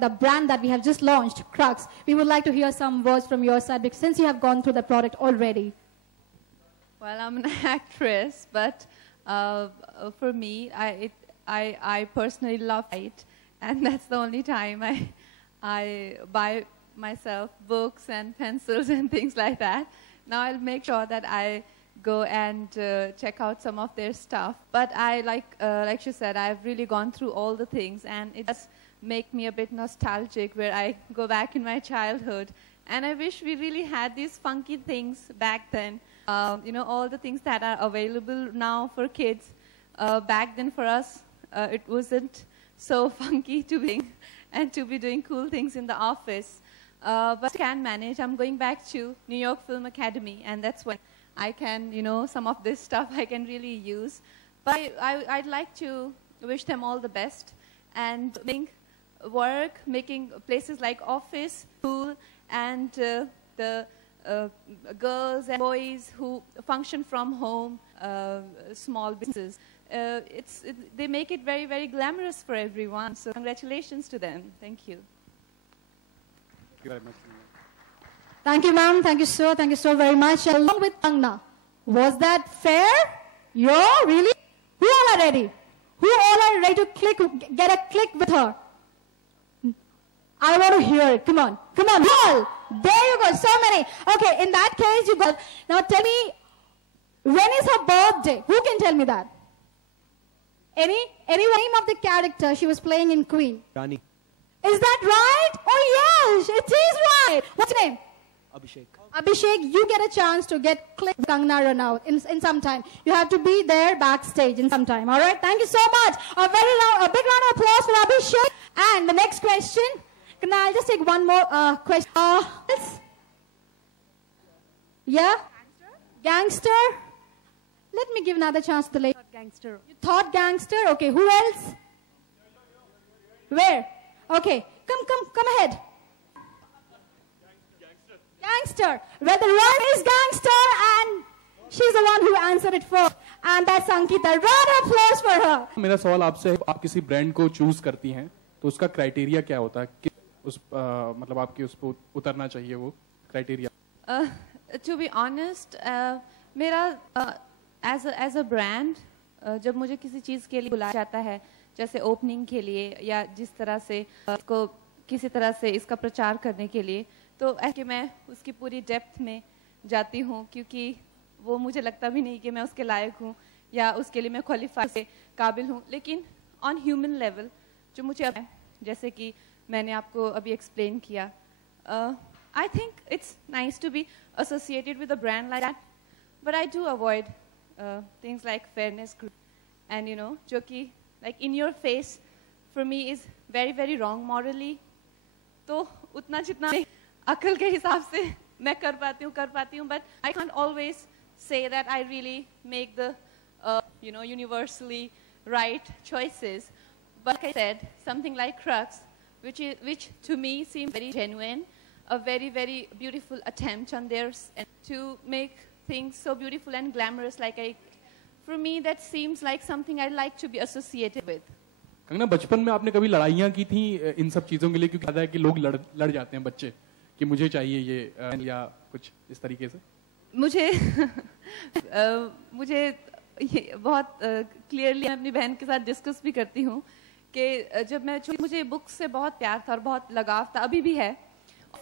The brand that we have just launched, Crux. We would like to hear some words from your side, because since you have gone through the product already. Well, I'm an actress, but for me, I personally love it, and that's the only time I buy myself books and pencils and things like that. Now I'll make sure that I go and check out some of their stuff. But I like she said, I've really gone through all the things, and it does make me a bit nostalgic, where I go back in my childhood, and I wish we really had these funky things back then. You know, all the things that are available now for kids. Back then for us, it wasn't so funky to be and to be doing cool things in the office. But I can manage. I'm going back to New York Film Academy, and that's when I can, you know, some of this stuff I can really use. But I'd like to wish them all the best, and making places like office, school, and the girls and boys who function from home, small businesses. They make it very, very glamorous for everyone. So congratulations to them. Thank you. Thank you very much. Thank you, ma'am. Thank you so very much. Along with Kangna, was that fair? You're really? Who all are ready? Who all are ready to get a click with her? I want to hear it. Come on. Come on. All. There you go. So many. Okay, in that case, you got. Now tell me, when is her birthday? Who can tell me that? Any name of the character she was playing in Queen? Rani. Is that right? Oh yes, it is right. What's your name? Abhishek. Abhishek, you get a chance to get click with Kangna Ranaut in some time. You have to be there backstage in some time. All right? Thank you so much. A big round of applause for Abhishek. And the next question. Can I just take one more question? Yeah? Gangster? Let me give another chance to the lady. Gangster. You thought gangster? Okay, who else? Where? Okay, come ahead. Gangster. Well, the one is gangster, and she's the one who answered it first. And that's Ankita. Round of applause for her. मेरा सवाल आपसे है, आप किसी brand को choose करती हैं, तो उसका क्राइटेरिया क्या होता है? मतलब आपके उस पर उतरना चाहिए वो क्राइटेरिया? To be honest, मेरा as a brand, जब मुझे किसी चीज़ के लिए बुलाया जाता है, जैसे ओपनिंग के लिए या जिस तरह से इसको किसी तरह से इसका प्रचार करने के लिए, तो ऐसे मैं उसकी पूरी डेप्थ में जाती हूँ, क्योंकि वो मुझे लगता भी नहीं कि मैं उसके लायक हूँ या उसके लिए मैं क्वालिफाई से काबिल हूँ. लेकिन ऑन ह्यूमन लेवल जो मुझे जैसे कि मैंने आपको अभी एक्सप्लेन किया, I think it's nice to be associated with a brand like that, but I do avoid things like fairness and you know, जो कि like in your face for me is very very wrong morally. तो उतना जितना अकल के हिसाब से मैं कर पाती हूँ, but I can't always say that I really make the, you know, universally right choices. But like I said, something like Crux, which to me seems very genuine, a very, very beautiful attempt on theirs to make things so beautiful and glamorous. For me, that seems like something I'd like to be associated with. Kangana, बचपन में आपने कभी लड़ाइयाँ की थी इन सब चीज़ों के लिए, क्योंकि पता है कि लोग लड़ जाते हैं बच्चे कि मुझे चाहिए ये या कुछ इस तरीके से? मुझे ये बहुत क्लियरली मैं अपनी बहन के साथ डिस्कस भी करती हूँ कि जब मैं मुझे बुक्स से बहुत प्यार था और बहुत लगाव था, अभी भी है.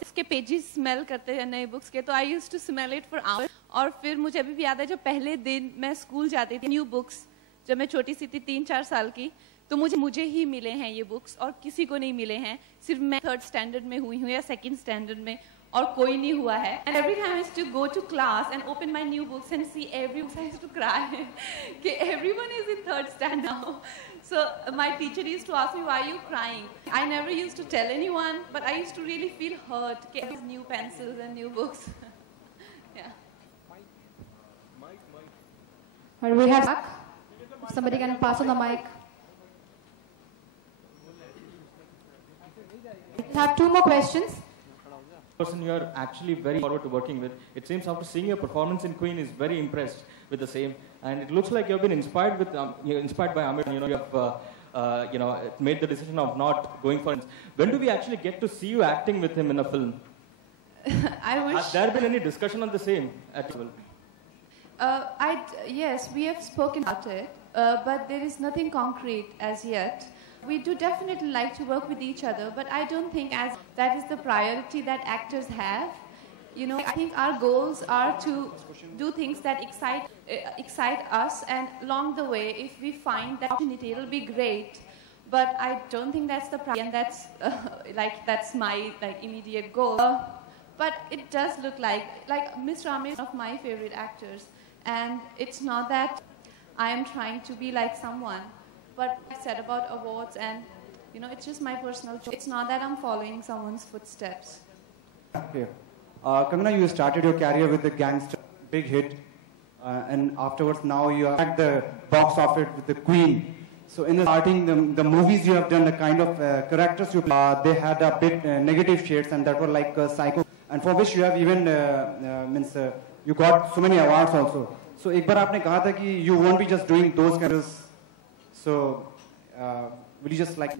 इसके पेजेस स्मेल करते हैं नए बुक्स के, तो I used to smell it for hours. और फिर मुझे अभी भी याद है जब पहले दिन मैं स्कूल जाती थी, न्यू बुक्स, जब मैं छोटी सी थी 3-4 साल की, तो मुझे ही मिले हैं ये बुक्स और किसी को नहीं मिले हैं, सिर्फ मैं 3rd स्टैंडर्ड में हुई हूँ या 2nd स्टैंडर्ड में और कोई नहीं हुआ है. And every time I used to go to class and open my new books and see every book, I used to cry. Okay, everyone is in 3rd standard now. So my teacher used to ask me, why are you crying? I never used to tell anyone, but I used to really feel hurt. Okay, these new pencils and new books. Yeah. Well, we have somebody can pass on the mic. We have 2 more questions. Person you are actually very forward to working with. It seems after seeing your performance in Queen is very impressed with the same, and it looks like you have been inspired with you're inspired by Amir. You know, you have made the decision of not going for. When do we actually get to see you acting with him in a film? I wish. Has there been any discussion on the same at all? Yes, we have spoken about it, but there is nothing concrete as yet. We do definitely like to work with each other, but I don't think as that is the priority that actors have. You know, I think our goals are to do things that excite us, and along the way, if we find that opportunity, it'll be great. But I don't think that's the priority, and that's my immediate goal. But it does look like Mr. Amir is one of my favorite actors, and it's not that I am trying to be like someone. But I said about awards, and you know, it's just my personal choice. It's not that I'm following someone's footsteps. Okay. Kangana, you started your career with The Gangster, big hit, and afterwards now you are at the box office with The Queen. So in the starting, the movies you have done, the kind of characters you play, they had a bit negative shades, and that were like psycho, and for which you have even you got so many awards also. So एक बार आपने कहा था कि you won't be just doing those characters. So will you just like